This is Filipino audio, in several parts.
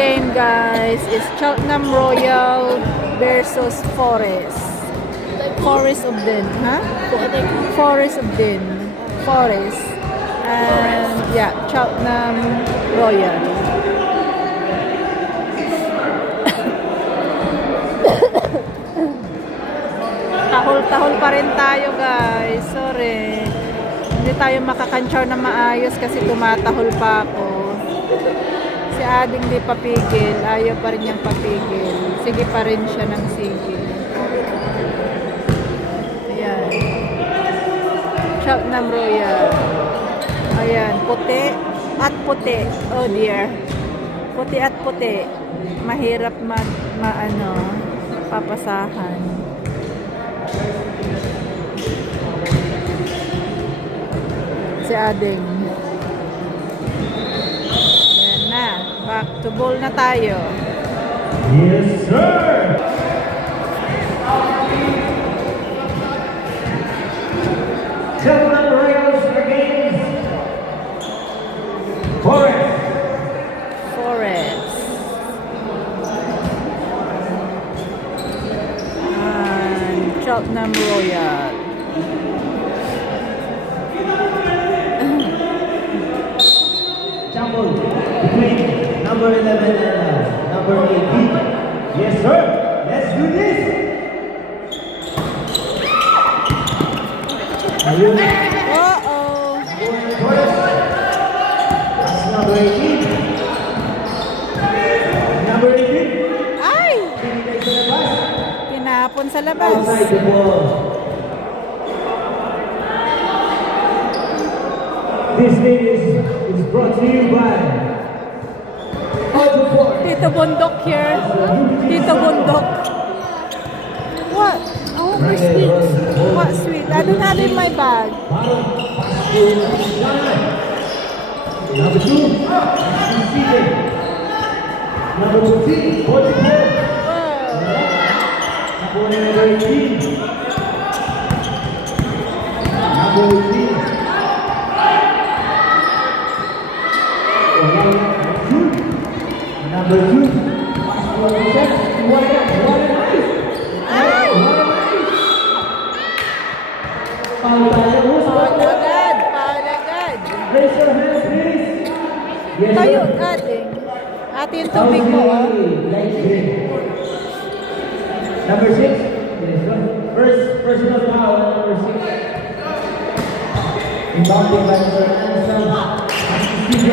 game, guys, is Cheltenham Royal versus Forest. Forest of Dean, huh? Forest of Dean. Forest. And yeah, Cheltenham Royal. Tahol-tahol pa rin tayo, guys. Sorry. Hindi tayo makakansyaw na maayos kasi tumatahol pa ako. Si Ading di papigil. Ayaw pa rin niyang papigil. Sige pa rin siya ng sige. Ayan. Cheltenham Royal. Ayan. Puti at puti. Oh dear. Puti at puti. Mahirap papasahan. Si Ading. Ayan na. Back to ball na tayo. Yes, sir! Cheltenham Royals against Forest. Forest. And Cheltenham Royal. Jumble between number 11 and number 18. Yes, sir. Let's do this. Ayun. Uh-oh. That's number 18. Number 18. Ay! Pinigay sa labas. Tinapon sa labas. Outside the ball. This game is brought to you by Tito Bundok here. Tito Bundok. What? Oh, my sweet. What sweet? I don't have in my bag. Number 2, number 14, 44. Number 18. Number 18. Number 2. What a nice. Ay! Foul tayo. Pawad agad. Pawad agad. Raise your hands, please. Yes, Tayo, sir. ating. Ate yung tubig mo, oh. Light green. Number 6. Yes, sir. First personal foul, number 6. Inbounding by Mr. Anderson. CJ.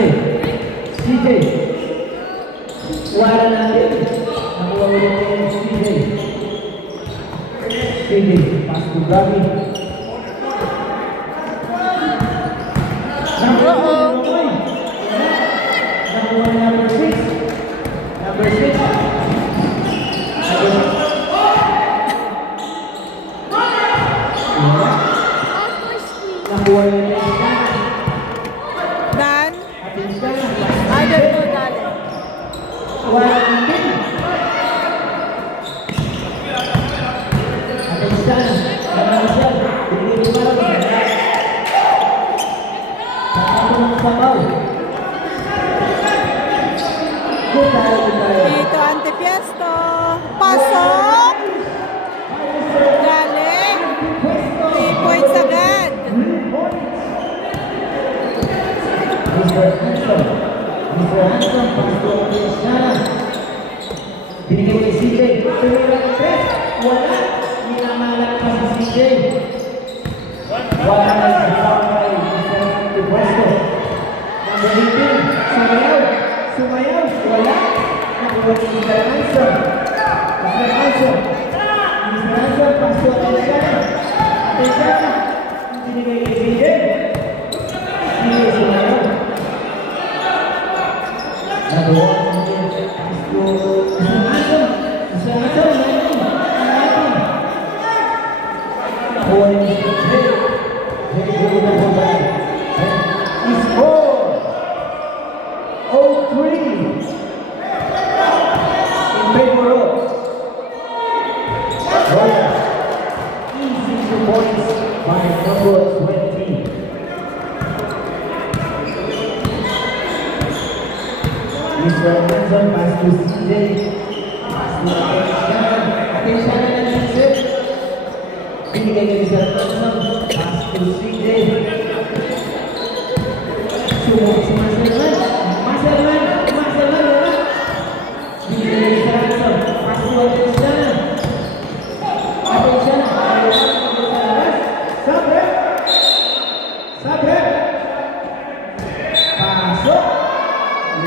CJ. Wala natin. Nakuha ulit yung CJ. CJ. Pass to Gabi. Oo. Number 6. Number 6. Nakuha niya yung Dan? ating sana. I don't know, darling. Wala natin. Ating sana. Naman siya. Hindi mo parang. Tatapon ng sabaw. Good tayo, good tayo. Dito, Antipiesto. Pasok! Galing. 3 points agad. Mr. Hanson. Mr. Hanson, pasto ang sana. Binigay kay CJ. Tumira ng 3. Wala. Minamalak pa si CJ. Wala na si Pangay. Mr. Hanson. Number 18. Sumayaw. Sumayaw. Wala. Nakuha ni Mr. Hanson. Mr. Hanson. Mr. Hanson, pasto ang sana. Ating sana. Binigay kay CJ. CJ sumayaw. Number 1. Mr. Alonso, pass to CJ. Pass to Atensya na ng Yusef. Binigay kay Mr. Alonso, pass to CJ. Sumunod si Masterman. Masterman, wala. Binigay kay Mr. Alonso, pass to Atensya na. Atensya na. Sabre. Pasok.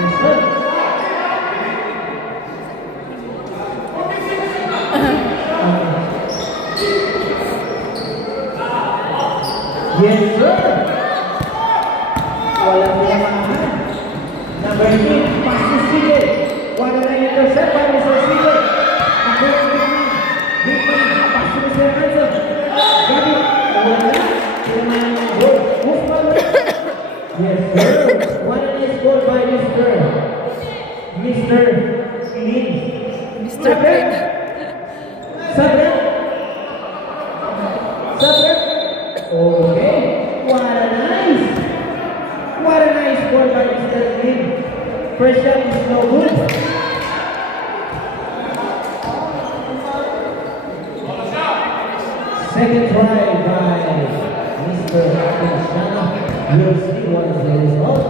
Yes, sir. Yes, sir. Walang pinamahan. Number 3, pass to CJ. Wala na intercept by Mr. CJ. Ako ang big man. Pass to Mr. Hanson. Gabi. Wala. Pinamahan ng goal. Move forward. Yes, sir. What a nice goal by Mr. Clean. Mr. Clean. Sabre. Okay. What a nice goal by Mr. Clean. First shot is no good. Second try by Mr. Atensya. We'll see what is the result.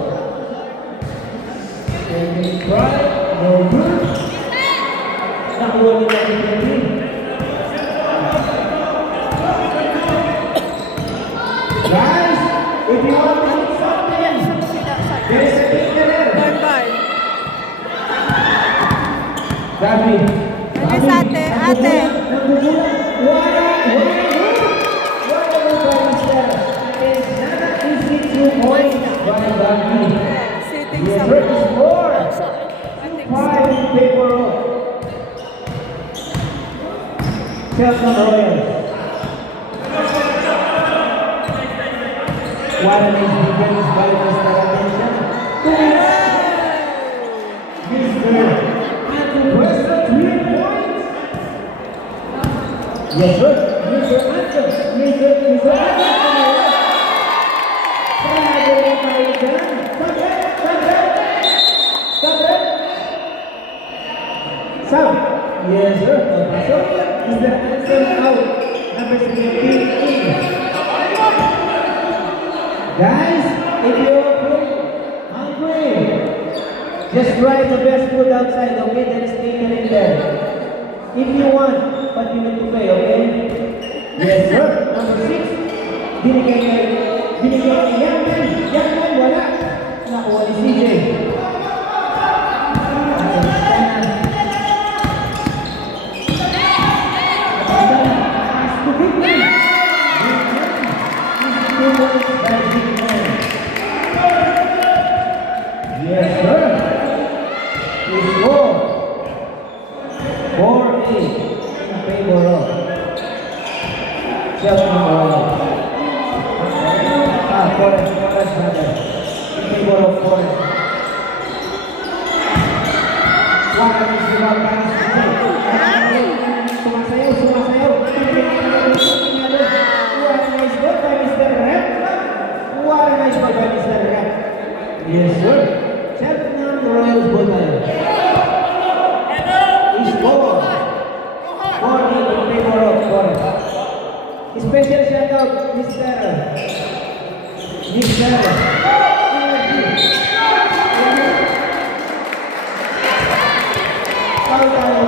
Second try, no good. Nakuha nila yung team. Guys, if you want to eat something, there's a picture there. Bye-bye. Gabi. Ano sa ate? Ate. Nagbubulan. Wala by Mr. Atensya. Easy 2 points by Gabi. Sitting Yes, sa sir, is more. Sitting 5 in favor of Cheltenham Royals. What a nice defense by Mr. Atensya. Mr. Anton, 3 points. Yes, sir. Mr. Anton. Mr. Anton. Bravo tayo dyan. Sab. Yes, sir. Pasok. Mr. Anton out. Number 17. Guys, if you're hungry, just try the best food outside, okay? There is taken in there. If you want, but you need to pay, okay? Yes, sir. Number 6. Binigay kay Yakman, wala. Nakuha ni CJ. Yes, sir. It's 4-8 in favor of Cheltenham Royals. Forest brother. In favor of Forest. Wala ni si Wagban. Sumasayaw. What a nice goal by Mr. Rep. What a nice goal by Mr. Rep. Yes, sir. Cheltenham Royals goal tayo. Is 4-8 in favor of Forest. Special shout out, Mr.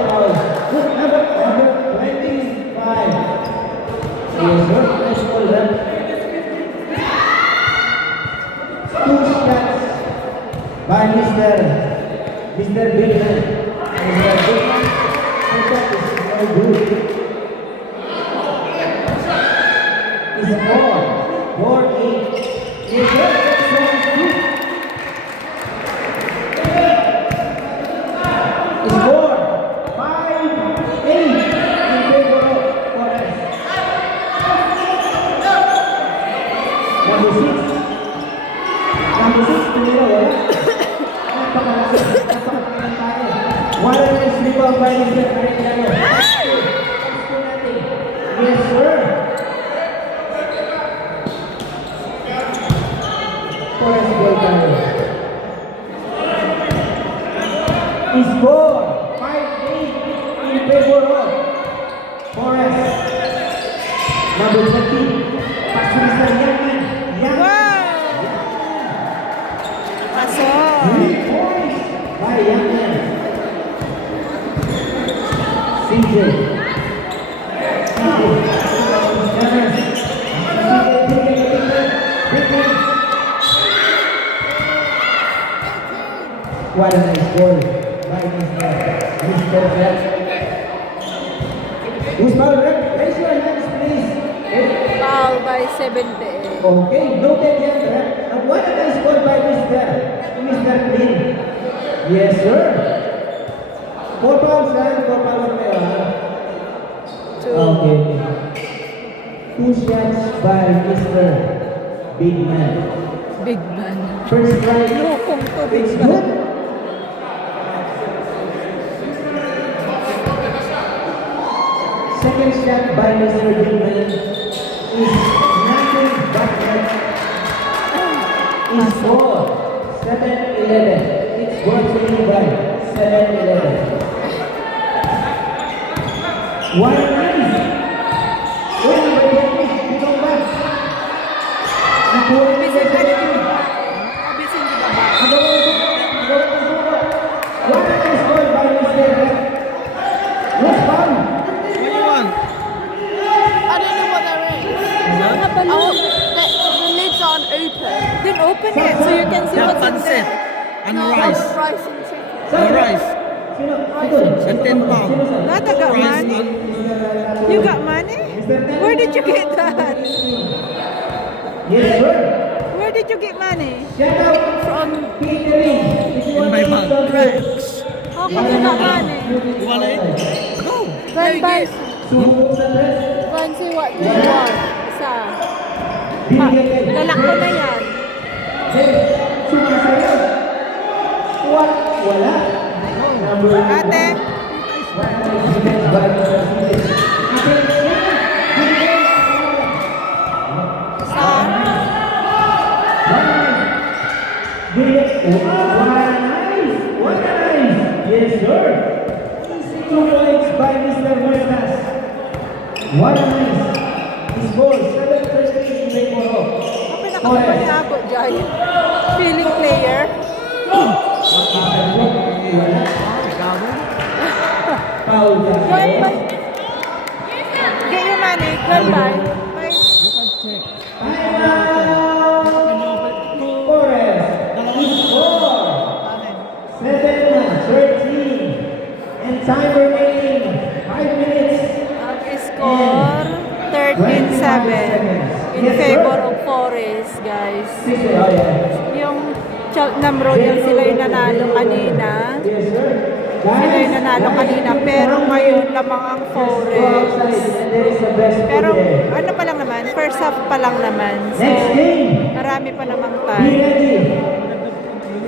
Foul. Number 25. Yes, sir. Nice ball, sir. 2 shots by Mr. Billman. Mr. Billman. That is no good. Is 4-8. Yes, sir. That's good. Is 5-8 in favor of Forest. Number 6. Tumira, wala. Napakalakas tayo. What a nice rebound by Mr. Arellano. Yes, sir. Forest goal tayo. Score 5-8 in favor of Forest. Number 20, Pasulisan Yakin. Wow! Pasok. 3 points by Yakin. CJ. What a nice goal by Mr. Brett. Who's foul, Brett? Raise your hands, please. Foul by 78. Okay, noted yan, Brett. And what a nice goal by Mr. Clean. Yes, sir. 4 fouls, ha? 4 fouls kayo, ha? Two. Okay. 2 shots by Mr. Big Man. Big man. First strike. Lukong to, big It's man. good. Second shot by Mr. Bigman is nothing but net. Is goal 7-11. It's goal to you by 7-11. One nice. Uy, number 20. Ito ba? Nakuha niya Bisin sa ka team. dito. Bisin di ba ba? What a nice goal by Mr. Brett. What's fun? I don't know what they're in. Oh, the lids aren't open. Then open it so you can see Yeah, what's in pancit there. and No, rice. it's rice and chicken. The rice. Sino? Ito. And 10 pound. Not I got Rice money. and You got money? Where did you get that? Yes, sir. Where did you get money? Shout out From catering. If you in want my to eat bag. some how come you got money? You wanna eat? Go. Then buy. Subok sa dress. Then say what do you want? Isa. Binigyan kayo. Lalak ko na yan. Then, sumasayaw. What? Wala. Number Ate, isa. What a nice! Yes, sir. 2 points by Mr. Huertas. What a nice! His goal, 7-13 in favor of Kapag nakakapali ako dyan. Feeling player. Foul Go and dahil. buy. Get your money. Go and buy. Buy. Forest. His goal, 7-13. And time remaining 5 minutes. Ang score, 13-7 in favor of Forest, guys. 60, oh yeah. Yung Cheltenham Royal, sila yung nanalo kanina. Yes, sir. Sila yung nanalo kanina. Pero ngayon lamang ang Forest. Pero ano pa lang naman, first half pa lang naman. So, Next game. marami pa namang Be time. ready.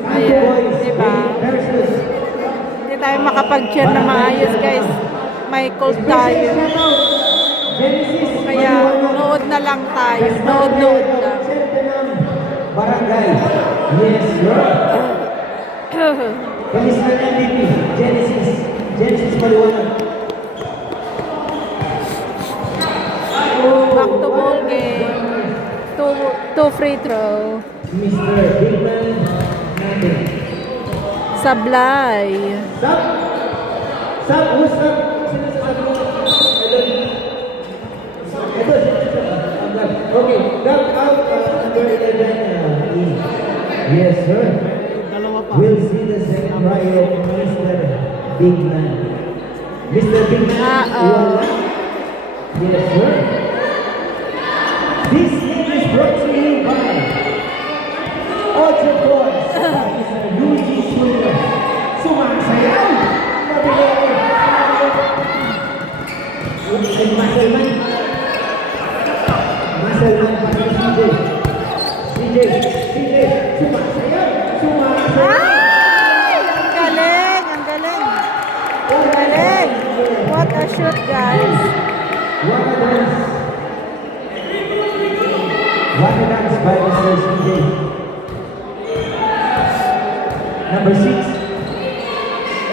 Ayan, diba? Versus. Hindi tayo makapag-cheer na maayos, guys. May cold tayo. Genesis. Kaya, nood na lang tayo. Nood lang. Barangay. Yes, sir. Kamis na MVP. Genesis. Genesis Maliwanag. Back to ball game. Two free throw. Mr. Bigman. Natin. Sablay. Sab. Sab. Who's Sab? Sino sa Sab mo? Ito. Okay. Gab out under 11. In. Yes, sir. Dalawa pa. We'll see the second try of Mr. Bigman. Mr. Bigman. Uh-oh. Yes, sir. This game is brought to you by Audio Boys. Mr. Luigi Suyo. Sumasayaw! Muscleman. Muscleman para kay CJ. CJ. Sumasayaw! Sumasayaw! Ay! Ang galing! Ang galing! Ang galing! What a shoot, guys! What a dance! What a dance by Mr. CJ. Number 6.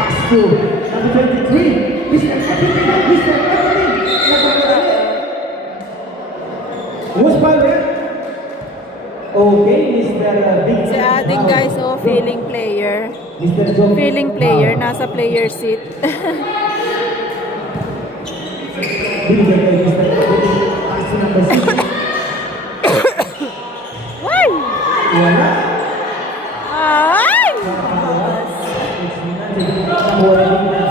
Pass to number 23. Mr. Anthony. Mr. Anthony. Nagkakamali. Who's foul yan? Okay, Mr. Big. Si Ading guys, oh, feeling player. Mr. Joe. Feeling player, nasa player seat. Binigay kay Mr. Anthony. Pass to number 6. Why? Wala. Ay! Nakuha din na.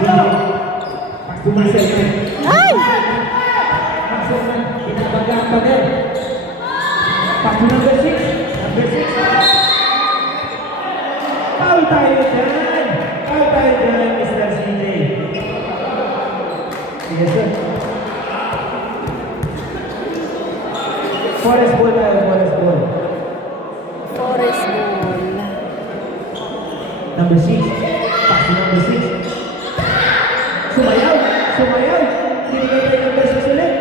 Pas to Marcel. Ay! Marcel na. Pinabagaan pa din. Pas to number 6. Number 6. Foul tayo dyan. Foul tayo dyan, Mr. CJ. Yes, sir. Forest ball tayo, forest ball. Forest Bull. Number 6. Pass to number 6. Sumayaw! Sumayaw! Binigay tayo number 6 ulit.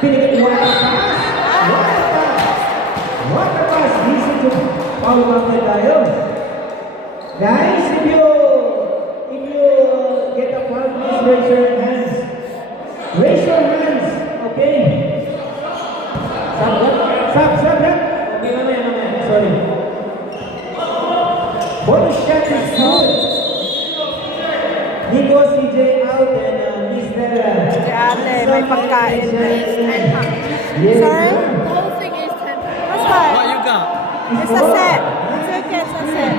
Binigay water pass. Water pass. Water pass. Easy to foul bumper tayo. Guys, if you get a foul, please raise your hands. Raise your hands. Okay? Sab. Okay, mamaya. Sorry. Bonus shot is good. Nico, CJ out and Mr. Si ate, may pagkain na. Yes. Sorry? The whole thing is 10. That's fine. What you got? It's a set. It's okay, it's a set.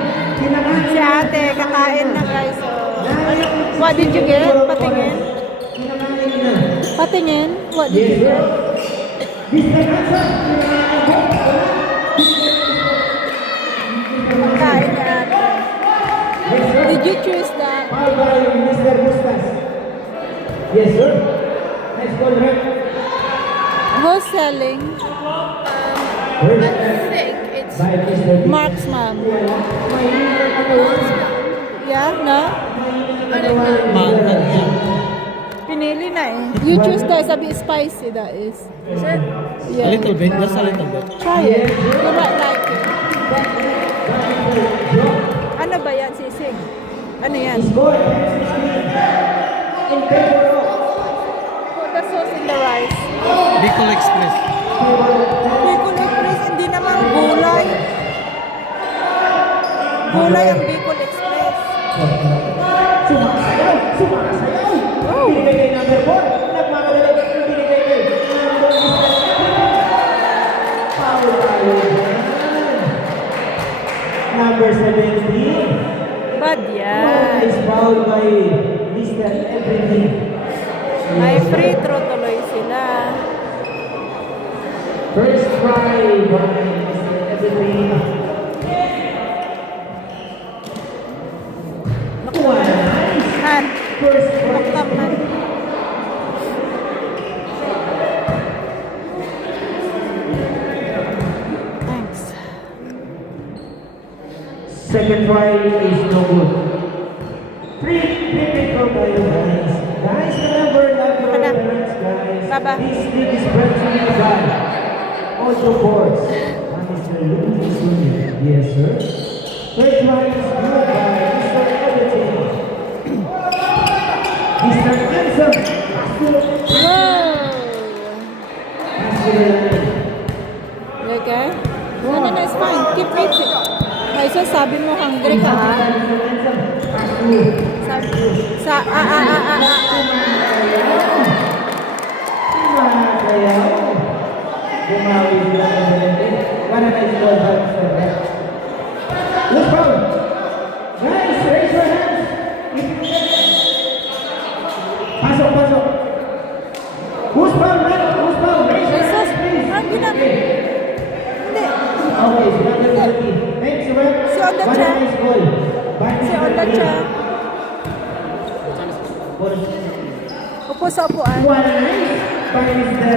Si ate, kakain na guys. So, what did you get? Patingin? Patingin? What did you get? Pagkain ni ate. Did you choose that? Foul by Mr. Bustas. Yes, sir. Next ball, right? Who's selling? First I think it's by Mr. B. Mark's mom. Yeah? No? Mantan dyan. Pinili na eh. You choose that. Sabi spicy that is. is it? A Yeah. little bit, just a little bit. Try it. You might like it. Ano ba yan, sisig? Ano yan? Score. In favor of Put the sauce in the rice. Bicol Express. Bicol Express, hindi naman gulay. Gulay ang Bicol Express. Sumasayaw! Sumasayaw! Oh. Binigay kay number 4. Nagmamadali ka ng binigay kay number 4. Foul tayo dyan. Number 17. Bad yan. Is fouled by Mr. Everything. May free throw tuloy sila. First try by Mr. Everything. Nakuha na. Nice. Han, First try. tuktam han. Thanks. Second try is no good. Free throw tayo, guys. Guys, remember that your Ano? parents, guys. Baba. This league is brought to you by Auto Boards. Mr. Lucas Jr. Yes, sir. Third try is good by Mr. Everything. Mr. Anson. Wow! You okay? No, it's fine. Keep eating. Ay, so sabi mo hungry ka, ha? Bumawi sila ng Valente. Para na ito sa Mr. Let's go! Guys, raise your hands! Pasok! Who's foul, man? Who's foul? Raise your Jesus! hands, please! Ang ginagawa. Hindi. Okay, si number 30. Thanks, Rep. Si on the What a chair. nice goal. By Si Mr. on the Lee. chair. Ball. Upo sa upuan. What a nice by Mr.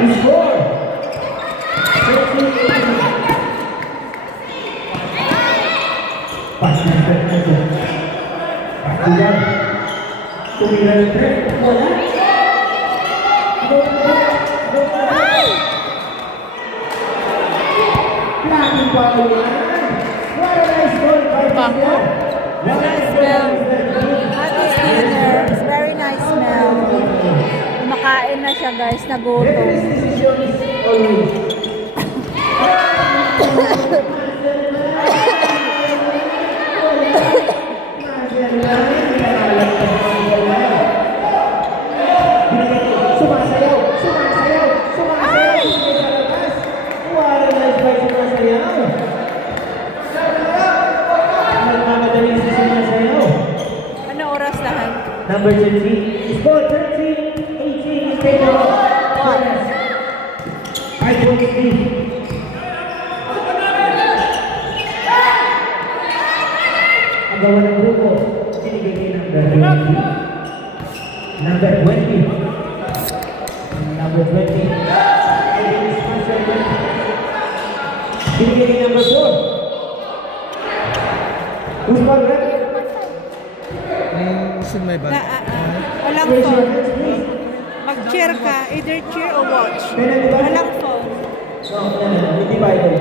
He scored. 13-18. Pass Mr. Anson. Pass to them. Tumira ng trip. Wala. No. foul yan. What a nice goal by Bango. Mr. Nice smell. Atis dinner. It's very nice smell. Kumakain na siya guys, nagutom. Referee's decision is always. Sumasayaw! Sumasayaw! Sumasayaw! What a nice bite, sumasayaw! Nagmamadali si sumasayaw. Ano oras lahat? Number 13. Score 13, 18 in favor of Torres. 5 points lead. Agawan ng grupo. Binigay kay number 20. Number 20. Number 20. Binigay kay number 4. Who's called red? It's in my bag. Walang Raise your phone. hands, please. Mag-cheer ka, either cheer or watch. Penalty ba? Walang phone. No, hindi Bible.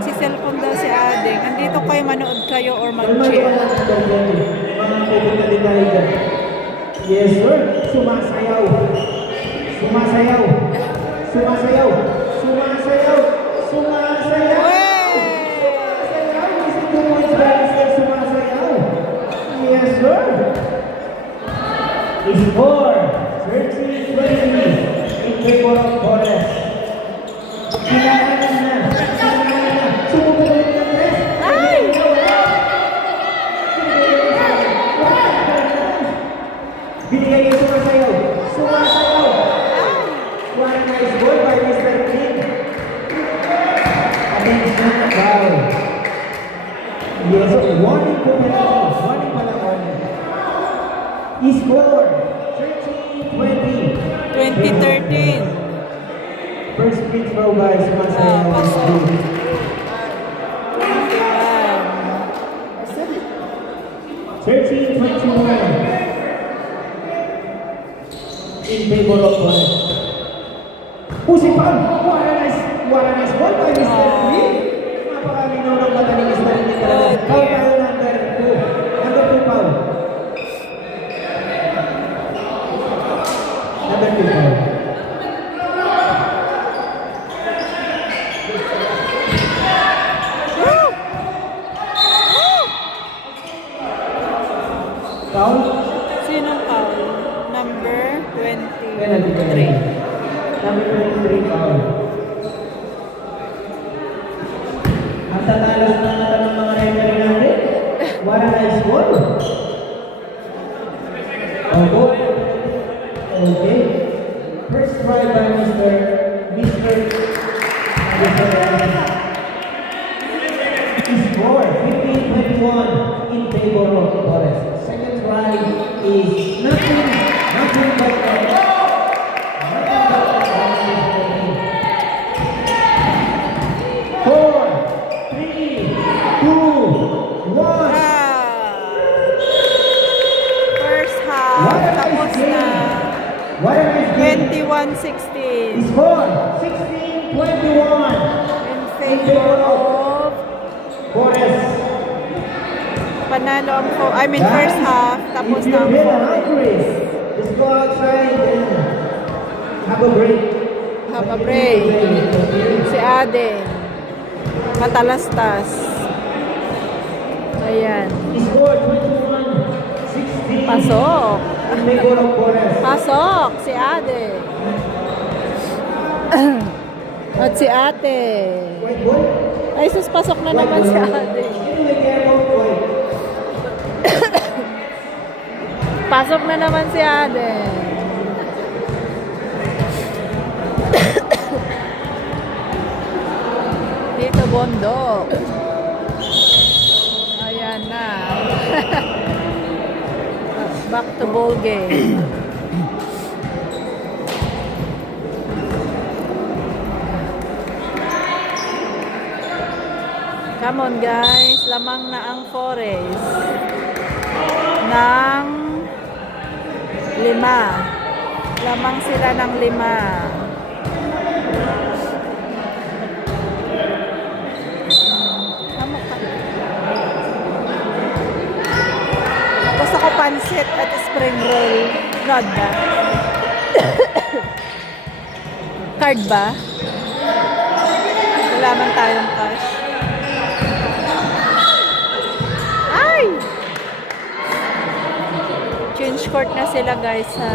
Si cellphone daw si Ading. Andito kayo, manood kayo or Mga mag-cheer. pupunta din tayo dyan. Yes, sir. Sumasayaw. Sumasayaw. Sumasayaw. Sumasayaw. Sumasayaw. Wey! Sumasayaw. Isip ko mo yung sumasayaw. Yes, sir. Score 13-20 in favor of Torres. Kinahanan na. Kinahanan na. Sumubok ng tres. Ay! Binigay yung sumasayaw. Sumasayaw. What a nice goal by Mr. King. Attention, foul. Yes, warning po penalty. Warning pala warning. Score 13-20. 2013. First free throw by sumasayaw. Pasok. 13-21. In favor of Torres. Usipan! What a nice ball by Mr. Lee. Napakaminaw ng mata ni Mr. Lee talaga. Foul tayo number 2. Number 2 foul. Number 2 foul. Foul? Sinong foul? Number Penalty 23. Number 23 foul. Ang tatalas na mata ng mga referee natin. What a nice ball. Opo. Okay. First try by Mr. Score 15-21 in favor of Torres. Second try is nothing but Four, three, two, one. First half, tapos na. What a nice game. 21-16. Score 16-21 In favor of Torres. panalo ang first half, tapos If na ang you're feeling fourth. hungry, just go outside and have a break. Have a break. Si Aden. Matalastas. Ayan. Score 21-16 Pasok. in favor of Torres. Pasok si Ade. At si ate. White ball? Ay, sus, pasok na naman si ate. Anyway, careful, white. Pasok na naman si ate. Dito, bondok. Ayan na. Back to ball game. Come on guys, lamang na ang Forest ng 5. Lamang sila ng 5. ko pansit at spring roll. Rod ba? Card ba? Wala man tayong cash. Ay! Change court na sila guys ha.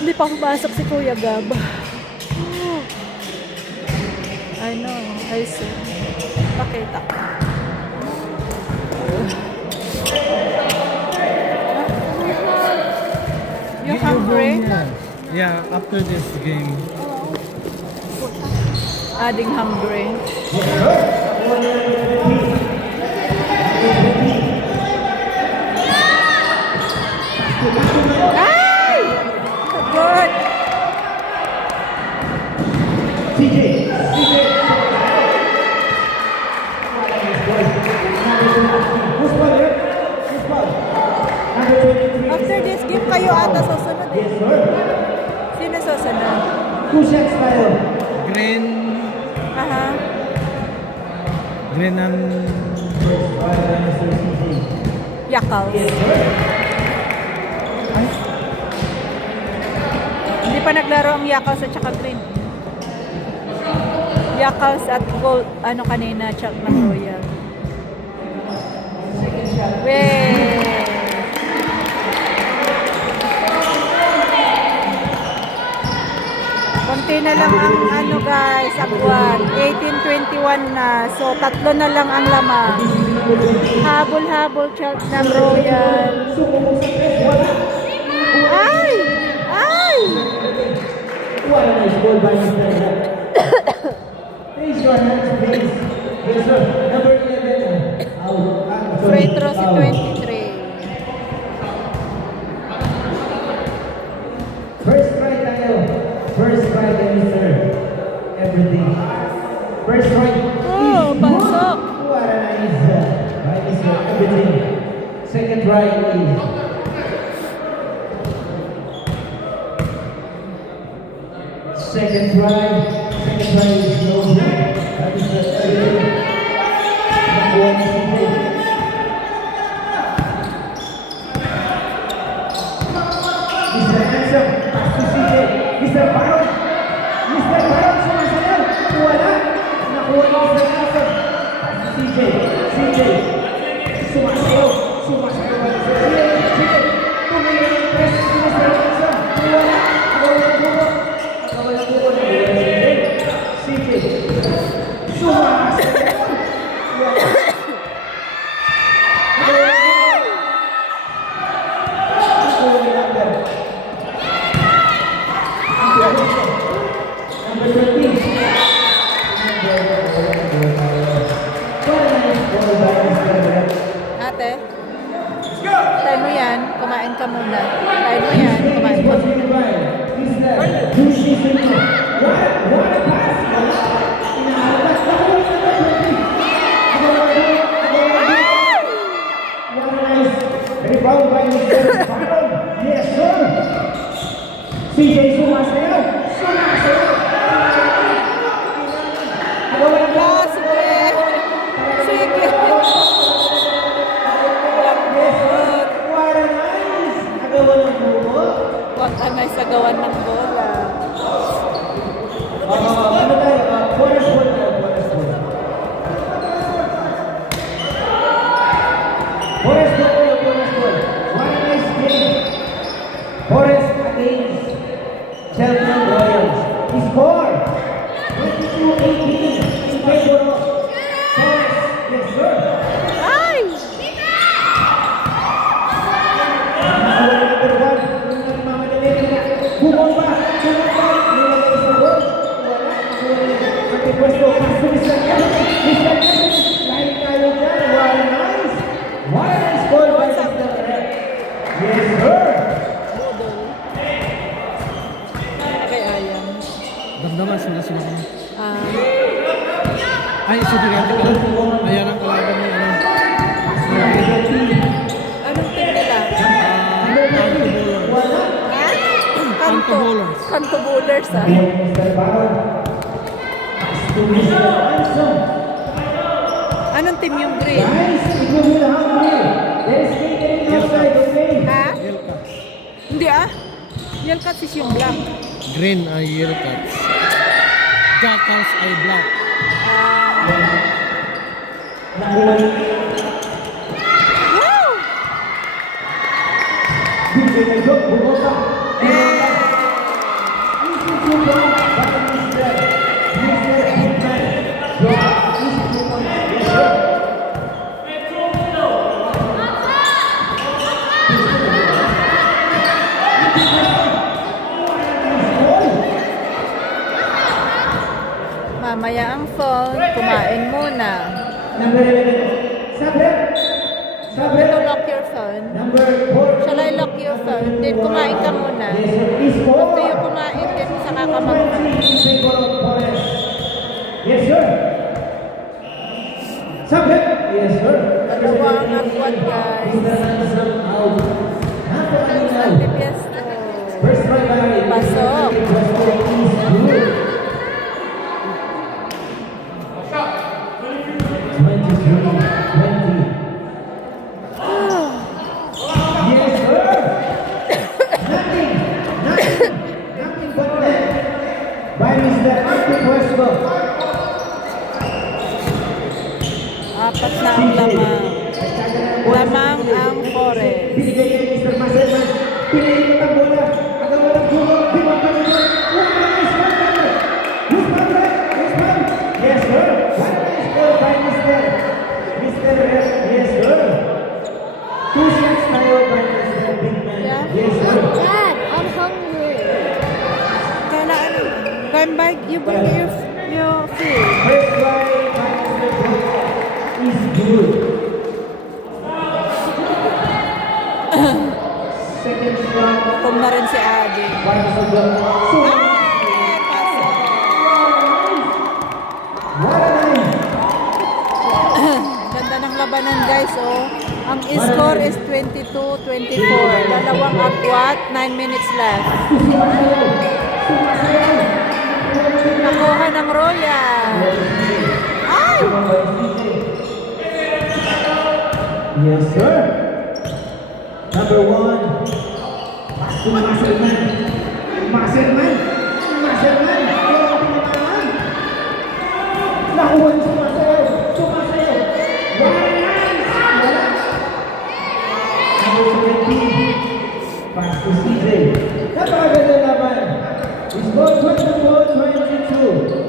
Hindi pa pumasok si Kuya Gab. I know, I see. Pakita ko. You hungry? Yeah, after this game. Adding hungry. Ay! Good! Who's ball here? Who's ball? Number 23. After this game, kayo ata susunod eh. Yes, sir. Sino susunod? Two shots tayo. Green. Aha. Green and... Yakals. Hindi pa naglaro ang Yakals at saka Green. Yakals at gold, ano kanina, check ng Royal. Weh! Konti na lang ang ano guys, agwan. 18-21 na. So, tatlo na lang ang lamang. Habol-habol check ng Royal. Ay! Ay! What a nice goal by Mr. Raise your hands, please. Yes, sir. Number 11. Out. Free throw si 23. First try tayo. First try tayo, sir. Everything. First try. Oh, pasok. What a nice by Mr. Everything. Second try is. Second try is no good. That is the everything. Number 1 is the Mr. Handsome, pass to CJ. Mr. Baron. Mr. Baron, sumasayaw. Wala. Nakuha ni Mr. Handsome. Pass to CJ. CJ. Sumasayaw. Sumasayaw ba Mr. CJ? Tumingin ang press si Mr. Handsome. Wala. Walang buko. Walang buko na CJ. Sumasayaw. Wala. Ate, tayo mo yan, kumain ka muna. Tayo mo yan, kumain ka muna. Rebound by Mr. Baron. Yes, sir. CJ sumasayaw. Sumasayaw. Ah, sige. Sige. What a nice. Nagawa ng buko. Huwag ka na sa gawan ng bola. Ano tayo? Bonus ball tayo. Bonus ball. Bonus ball tayo. Bonus ball. What a nice game. Forest against Cheltenham Royals. Score 22-18 in favor of Forest. Yes, sir. Ay! Number 1, yung nagmamadali nila. Bumomba! Bumomba! Nilagay sa goal. Wala. Ang pwesto. Pass to Mr. Kevin. Mr. Kevin. Lahat tayo dyan. What a nice. What a nice goal by Mr. Kevin. Yes, sir. Budol. Ano kay Ayan? Damdaman sila sila ko. Ah, Ay, estudyante ka. Ayan ang kalaban ni ano. anong team nila? Kanto Bowlers. Ha? Kanto. Kanto Bowlers ah. Mr. Baron. to Mr. Anson. Anong team yung green? Guys, it will be hungry. There is skating outside, okay? Ha? Yellowcats. Hindi ah. Yellowcats is yung black. Green ay Yellowcats. Jackals ay black. Nakuha ni Wow! Bigay kay Doc Bugota. Eh, Easy to go, but Mr. Hitman. Doc, easy to go. Yes, sir. mamaya ang phone. Kumain muna. Number 11. Sabre. Sabre. You lock your phone. Number 4. Shall I lock your phone? Then kumain ka muna. Yes, sir. Is 4. After you kumain, then saka ka mag... 20 in favor of Forest. Yes, sir. Sabre. Yes, sir. Dalawa ang agwad, guys. Out. Napakalaw. Antipiesto. First try by Pasok. Westwood is good. 23-20. Yes, sir. Nothing but that. By Mr. Arthur Westwood. Apat na ang lamang. Lamang ang forest. Binigay kay Mr. Maserman. Pinaikot ang bola. Agad walang gulong. Binigay kay Mr. One nice one cover. Who's one right? Who's one? Yes, sir. One nice goal by Mr. Yes, sir. Two shots tayo by Mr. Bigman. Yeah. Yes, sir. Dad, I'm hungry. Kaya ano? Come back, you bring your food. First try by Mr. Bigman is good. Second shot Tum na rin si Adi. by Mr. Bigman. So, Ay! Pasok. what a night. Ganda ng labanan, guys, oh. Ang score is 22-24. Dalawang agwat, 9 minutes left. Nakuha ng Royal. Ay! Yes, sir. Number 1. Maserman. Maserman. Maserman. Nakuha ni Sumasayaw. Sumasayaw. Wala. Number 17. Pass to CJ. Napakaganda laban. Score 21-22.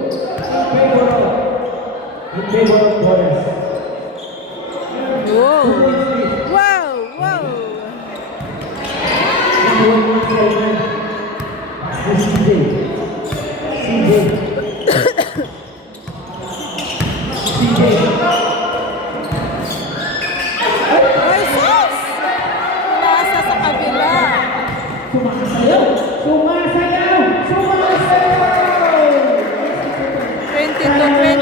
In favor of Forest. Wow! Wow! Wow! Ay, sus! Nasa sa kabila. Sumasayaw! Sumasayaw! Sumasayaw! 22-26.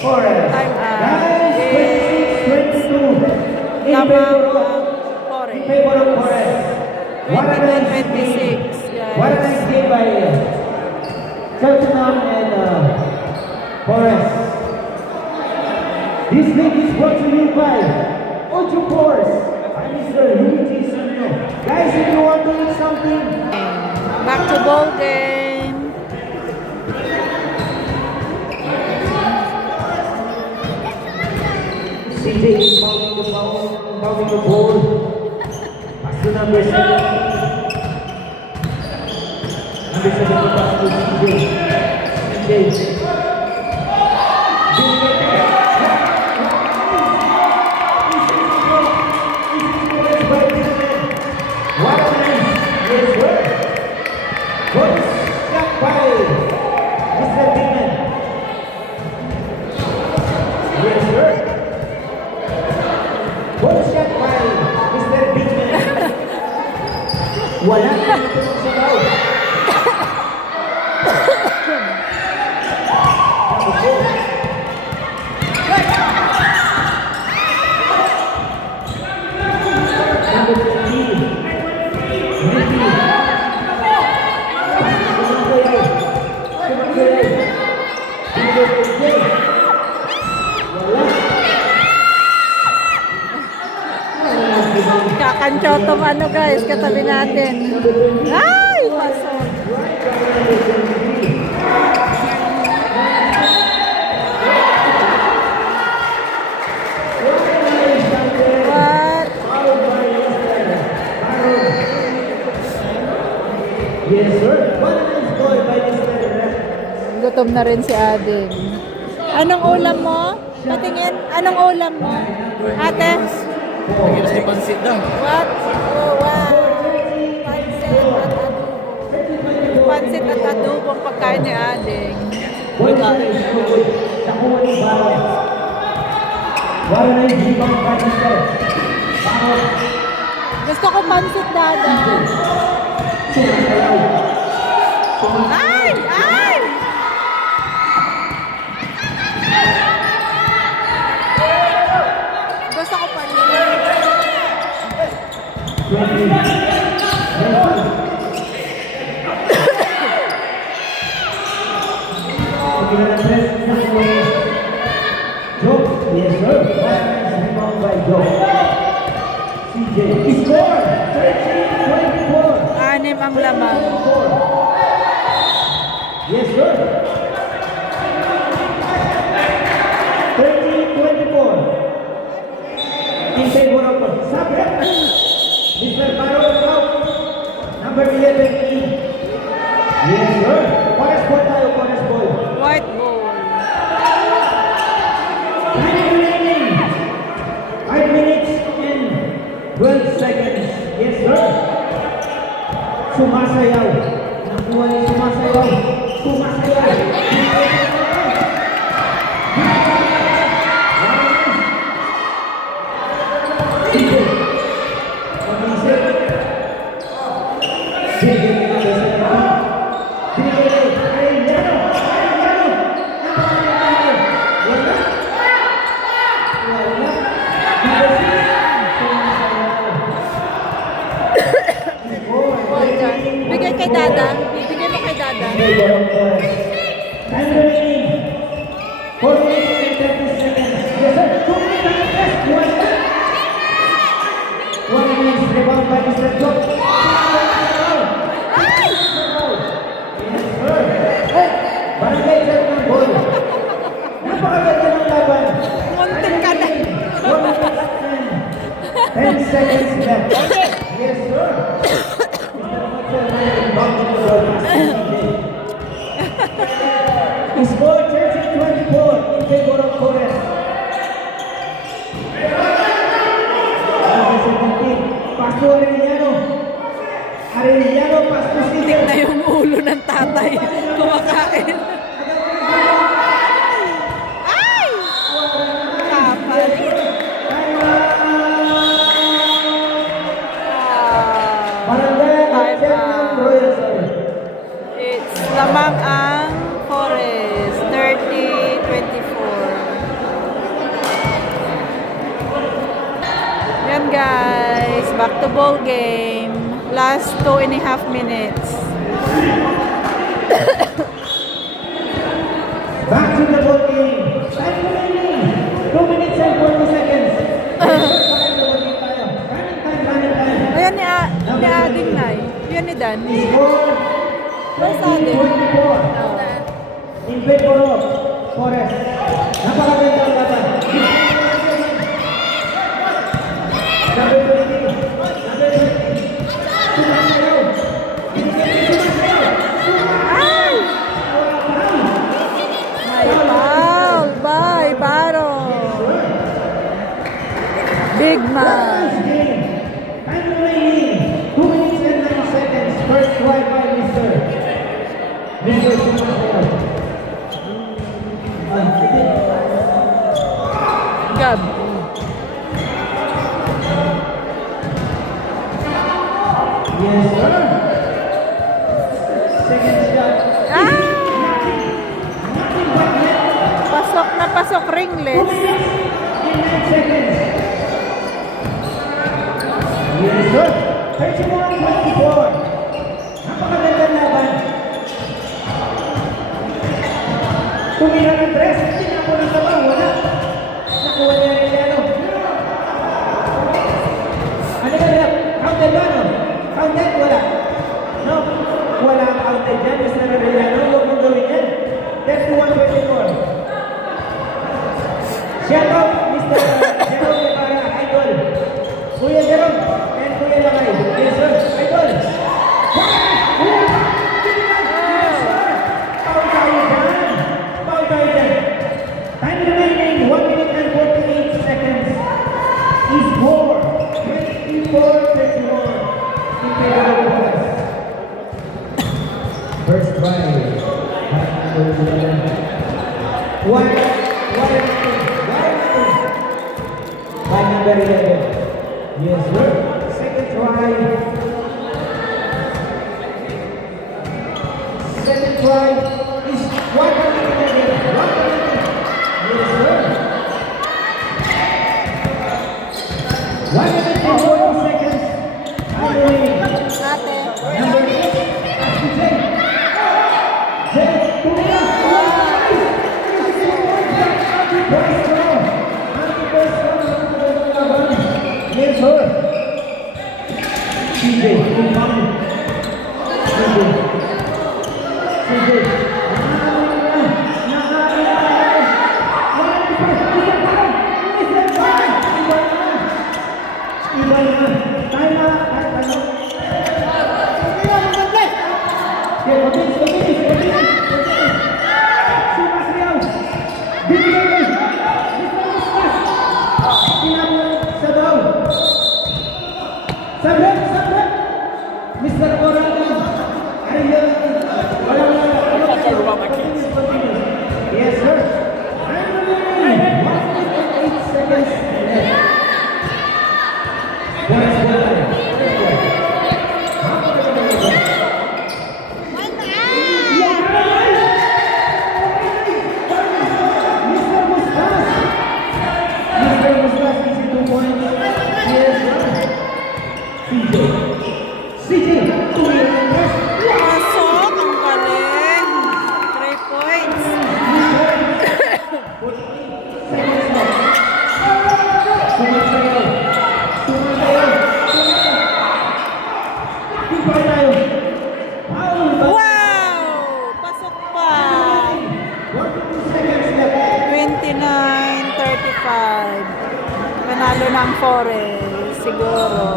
Forest. Time out. Guys, 26-22. In Lamang favor of ang in Forest. favor of Forest. What a nice game. 22-26, What a guys. nice game by Cheltenham and Forest. This league is brought to you by Ocho Force. I'm Mr. Luigi Sanyo. Guys, if you want to eat something, Back to ball game. CJ is mounting the ball. Pass to number 7. Number 7 to pass to CJ. What a nice yes, work. Good shot by Mr. Bigman. Yes, sir. Good shot by Mr. Bigman. Wala na ito sa bawal. Number 15. Ricky. nakakancho tong ano guys, katabi natin. Ay, pasok. What? Yes, sir. What a nice goal by Mr. Ref. Gutom na rin si Ading. Anong ulam mo? Patingin, anong ulam mo? Ate? Nagilas ni Pansit daw. What? Oh, wow. Pansit at adobo. Pansit at adobo ang pagkain ni Ading. Goal by Mr. Nakuha ni Baro. What a nice rebound by Mr. Baro. Gusto ko pansit, Dada. Ay! Ay! Gusto ko pansit. Joe, yes sir. What a nice rebound by Joe. CJ, he scored! 13-24. Anim ang lamang. Yes, sir. 13-24. In favor of Sabret. Mr. Baro out. Number 11. Yes, sir. Pares ball tayo, pares ball. White ball. Time remaining. 5 minutes and 12 seconds. Yes, sir. Sumasayaw. Nakuha ni sumasayaw. Sumasayaw. Sige. Mag-isip. Sige. Binigay. Arellano. Arellano. Napakalayo. Wala. Wala. Bigay kay Dada. Bigay mo kay Dada. Time remaining. 4 minutes and 30 seconds. Yes, sir. 2 minutes and 30 seconds. 1 minute rebound by Mr. Joe. Ay! Yes, sir. Hey, barangay set ng ball. Napakaganda ng laban. Muntik ka na. 1 minute and 10 seconds left. Yes, sir. He scored 13-24 in favor of Torres. Number 17, pass to Arellano. Arellano, pass to Steven. Na yung ulo ng tatay. Kumakain. Ay! Kapalit. Barangay at set ng Royal Sir. It's lamang ang Forest. 30-24. Yan guys. Back to ball game. Last 2.5 minutes. Back to the ball game. Time remaining. 2 minutes and 40 seconds. Running time. Ayan ni Ading Nay. Yan ni Dan. Score Where's Ading? 24. In favor of Forest. Napakaganda ang laban. Number 20. Number 20. Sumasayaw. Ay! May foul by Baro. Big man. Time remaining. 2 minutes and 9 seconds. First try by Mr. Sumasayaw. Gab. Yes, sir. Second shot. Ah! Nothing but net. Pasok na pasok ringless. 9 seconds. Yes, sir. 31-24. Napakaganda laban. Tumira ng tres. Tinapo ng sabaw. Wala. Nakuha niya rin yan. Ano ka rep? Shout out, Mr. Jerome Ibarra, idol. Kuya Jerome and Kuya Lakay. Yes, sir. Idol. Foul tayo dyan. Foul tayo dyan. Time remaining, 1 minute and 48 seconds. Is 24-31. In favor of the West. First drive. One. By number 11. Yes, sir. Second try. Second try is 1 minute again. 1 minute. Yes, sir. 1 minute and 40 seconds. Number 8. Ate. Number 8. Jay. Jay. Yes, sir. CJ, inbound. CJ. Mr. Orlando, are you? Yes, sir. 8 seconds left. Boys, Mr. Mustas is 2 points. Yes, sir. CJ, 2 minutes. Pasok, ang galing. 3 points. Wow! Pasok pa. 29-35. Panalo ng Forest, siguro.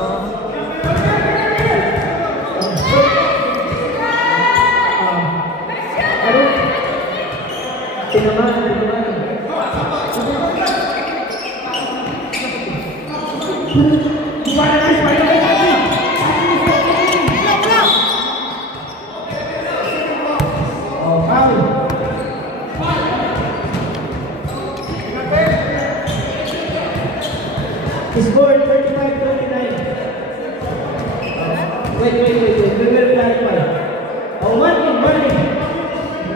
Score 35-29. Wait. We will clarify. Oh, 1 in.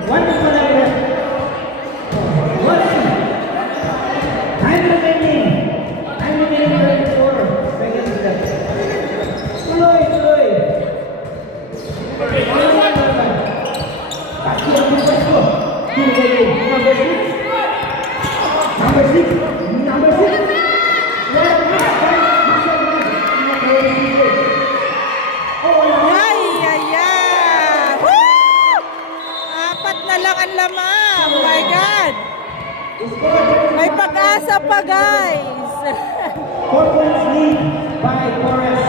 1 in pa lang yan. 1 in. Time remaining 34 seconds left. Tuloy. Pasti ang bukas ko. Number 6. Woo! 4 na lang ang lamang. Oh my God. May pag-asa pa, guys. 4 points lead by Forest.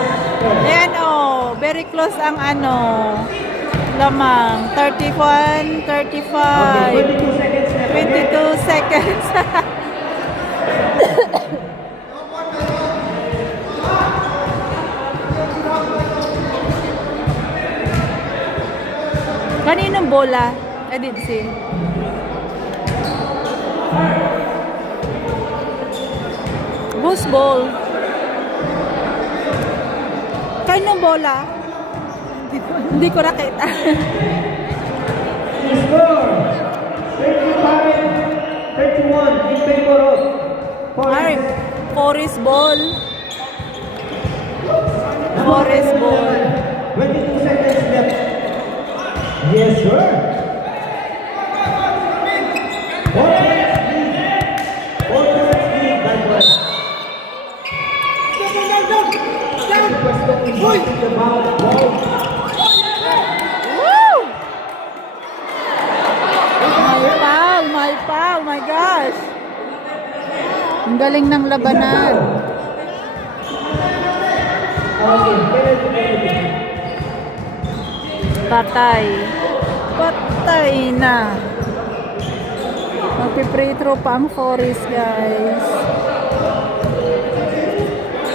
Ayan, very close ang lamang. 31, 35. 22 seconds left. 22 seconds. Kaninong bola? I didn't see. Whose ball? Kaninong bola? Hindi ko nakita. Score 35-31 in favor of Ay, Forest. Forest ball. Forest ball. 22 seconds left. Yes, sir. Forest lead by Forest. Woo! My pal, my gosh. Ang galing ng labanan. Okay, penalty. Patay. Patay na. Magpi-free throw pa ang Forest, guys.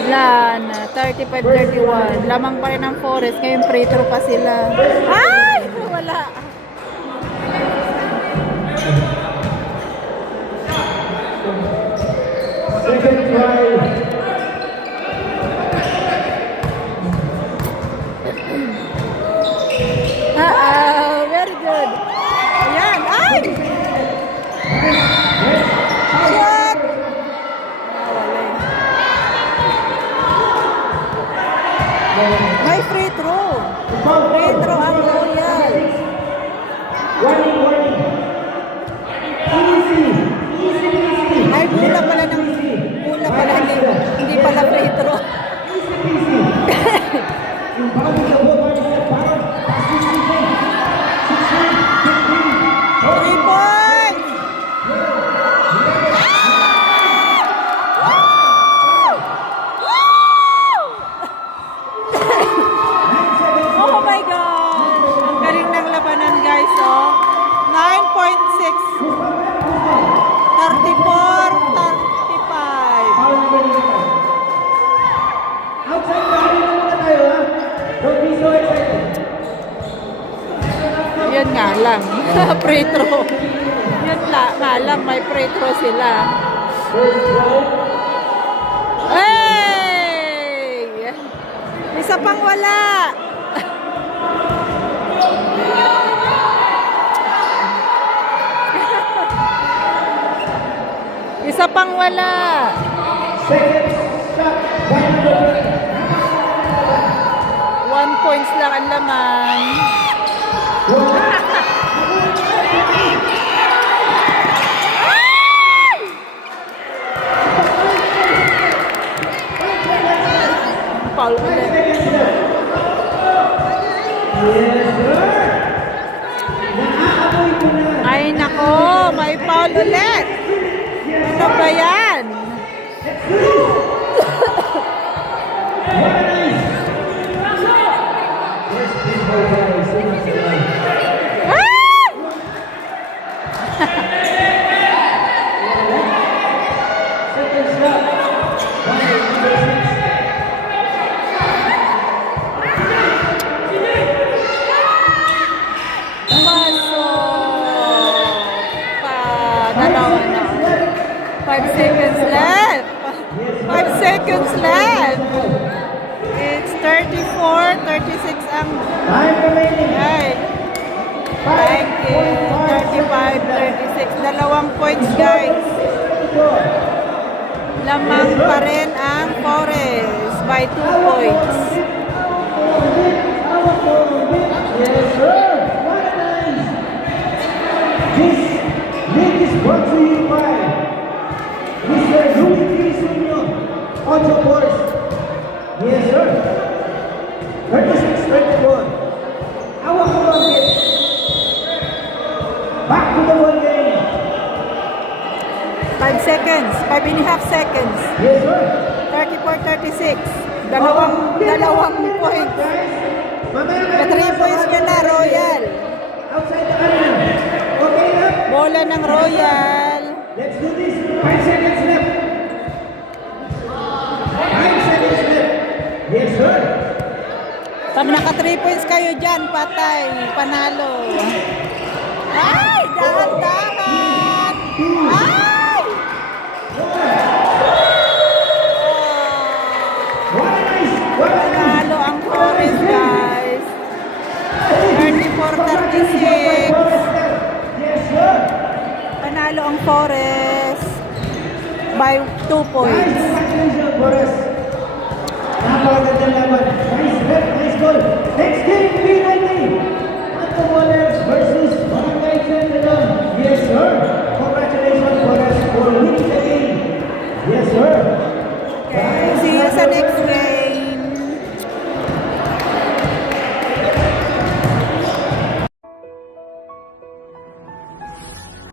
Wala na. 35-31. Lamang pa rin ang Forest. Ngayon free throw pa sila. Ay! Wala. Second try. Very good. Ayan. Ay! Shot! May free throw. Free throw ang Royal. Warning, warning. Easy. Easy, easy. Ay, bola pala hindi pala free throw. Easy, easy. Inbound the ball by the power. 3 points! Oh my God! Ang galing ng labanan, guys, oh. 9.6. 34-35. Outside the area muna tayo, ha? Don't be so excited. Yan nga lang. Free throw. Yan nga lang. May free throw sila. Hey! Isa pang wala. Isa pang wala. Second shot. 1 points lang ang laman. Foul ulit. Ay nako, may foul ulit. Ano ba yan? Dalawa na. 5 seconds left. 5 seconds left. It's 34-36 ang Time remaining. ay. Thank you. 35-36. Dalawang points, guys. Lamang pa rin ang Forest by 2 points. Yes, sir. What nice. This league is brought to you by Mr. Luis P. Sr. Auto Force. Yes, sir. 36-34. Awak ko lang din. Back to the ball game. 5 seconds. 5.5 seconds. Yes, sir. 34-36. Dalawang points. Mamaya The 3 points nyo na, Royal. outside the arena. Okay na? Bola ng Royal. Let's do this. 5 seconds left. 5 seconds left. Yes, sir. Pag naka 3 points kayo dyan, patay. Panalo. Ay! Dahan-dahan! Ay! What a nice. What a nice. Panalo ang Forest, guys. 34-36. Yes, sir. Panalo ang Forest by 2 points. Nice. Congratulations, Boris. Napakagandang laban. Nice left. Nice goal.